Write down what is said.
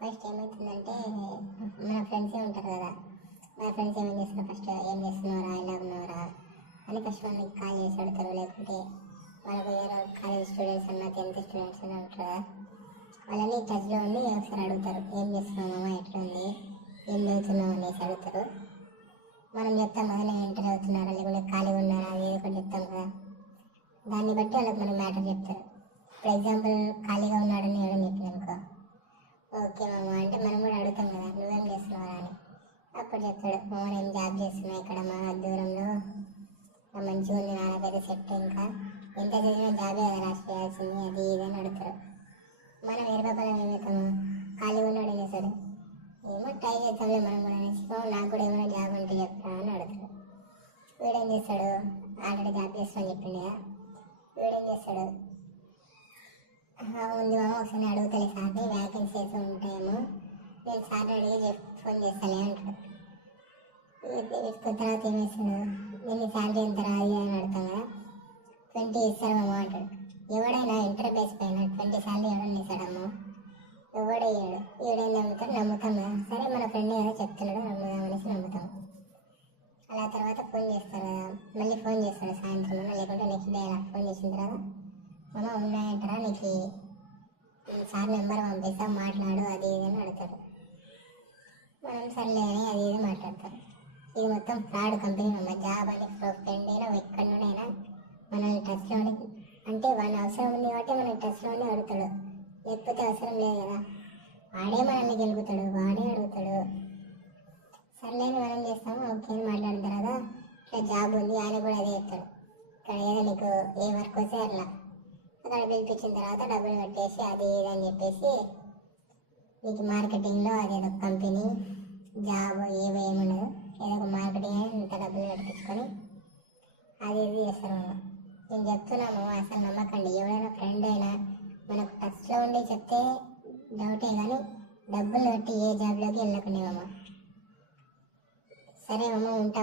First ఏమవుతుందంటే మన ఫ్రెండ్సే ఉంటారు కదా, మన ఫ్రెండ్స్ ఏమేం చేస్తారు, ఫస్ట్ ఏం చేస్తున్నారా, ఎలా ఉన్నారా అని ఫస్ట్ వాళ్ళకి కాల్ చేసి అడుగుతారు. లేకుంటే వాళ్ళకి వేరే కాలేజ్ స్టూడెంట్స్ అన్నా 10th స్టూడెంట్స్ అన్నా ఉంటారు కదా, వాళ్ళని టచ్లో ఉండి ఒకసారి అడుగుతారు, ఏం చేస్తున్నామా, ఎట్లుంది, ఏం చదువుతున్నాం అనేసి అడుగుతారు. మనం చెప్తాం కదా, నేను ఇంటర్ చదువుతున్నారా, లేకుంటే ఖాళీగా ఉన్నారా, ఏదో ఒకటి చెప్తాం కదా, దాన్ని బట్టి వాళ్ళకి మనం మ్యాటర్ చెప్తారు. ఫర్ ఎగ్జాంపుల్ ఖాళీగా ఉన్నాడని ఎవడని చెప్పాను అనుకో, ఓకే మామ అంటే మనం కూడా అడుగుతాం కదా, నువ్వేం చేస్తున్నావా అని. అప్పుడు చెప్తాడు, మామ నేను జాబ్ చేస్తున్నా ఇక్కడ మా దూరంలో, మంచిగా ఉంది, నాకైతే సెట్, ఇంకా ఎంత చదివినా జాబే కదా లాస్ట్ చేయాల్సింది, అది ఇది అని అడుగుతారు. మనం ఎరపక్కల ఏమవుతాము, ఖాళీగా ఉన్నాడు ఏం చేస్తాడు, ఏమో ట్రై చేద్దాంలే మనం కూడా అనేసి, నాకు కూడా ఏమైనా జాబ్ అంటే చెప్తా అని అడుగుతాడు. వీడేం చేస్తాడు, ఆల్రెడీ జాబ్ చేస్తామని చెప్పిండు కదా, వీడేం చేస్తాడు, ఉంది మామ ఒకసారి అడుగుతాను సార్ని, వ్యాకెన్సీస్ ఉంటాయేమో, నేను సార్ని అడిగి ఫోన్ చేస్తాలే అంటాడు. తర్వాత ఏం చేస్తాడు, నేను శాలరీ ఎంత రాది అని అడుగుతాం కదా, 20 ఇస్తారు మామ అంటాడు. ఎవడైనా ఇంటర్ బేస్ పైన 20 శాలరీ ఎవడన్నా ఇస్తాడమ్మో, ఎవడయ్యాడు, ఈడేం నమ్ముతాడు, నమ్ముతాం కదా, సరే మన ఫ్రెండ్ ఏదో చెప్తున్నాడు నమ్ముదాం అనేసి నమ్ముతాం. అలా తర్వాత ఫోన్ చేస్తారు కదా, మళ్ళీ ఫోన్ చేస్తాడు సాయంత్రం అన్న, లేకుంటే నెక్స్ట్ డే అలా ఫోన్ చేసిన తర్వాత, మామ ఉన్నాయంటారా, నీకు సార్ నెంబర్ పంపిస్తా మాట్లాడు అది ఇది అని అడుగుతాడు. మనం సర్లే అని అది ఇది మాట్లాడతాం. ఇది మొత్తం ఫ్రాడ్ కంపెనీ అమ్మ, జాబ్ అని ఫ్రెండ్ అయినా ఎక్కడి నుండైనా మనల్ని టచ్లో అంటే వాడిని అవసరం ఉంది కాబట్టి మనకి టచ్లోనే అడుగుతాడు, లేకపోతే అవసరం లేదు కదా, వాడే మనల్ని గెలుగుతాడు, వాడే అడుగుతాడు. సర్లేని మనం చేస్తాము, ఓకే అని మాట్లాడిన తర్వాత ఇట్లా జాబ్ ఉంది, ఆయన కూడా అదే చెప్తాడు, ఇక్కడ ఏదో నీకు ఏ వర్క్ వస్తే అట్లా అక్కడ పిలిపించిన తర్వాత డబ్బులు కట్టేసి అది ఇది అని చెప్పేసి నీకు మార్కెటింగ్లో అదేదో కంపెనీ జాబ్ ఏముండదు, ఏదో ఒక మార్కెటింగ్ ఇంత డబ్బులు కట్టించుకొని అది ఇది చేస్తారు. నేను చెప్తున్నాము అసలు నమ్మకండి, ఎవరైనా ఫ్రెండ్ అయినా మనకు టచ్లో ఉండి చెప్తే డౌటే, కానీ డబ్బులు కట్టి ఏ జాబ్లోకి వెళ్ళకండి మామ. సరే మామ ఉంటా.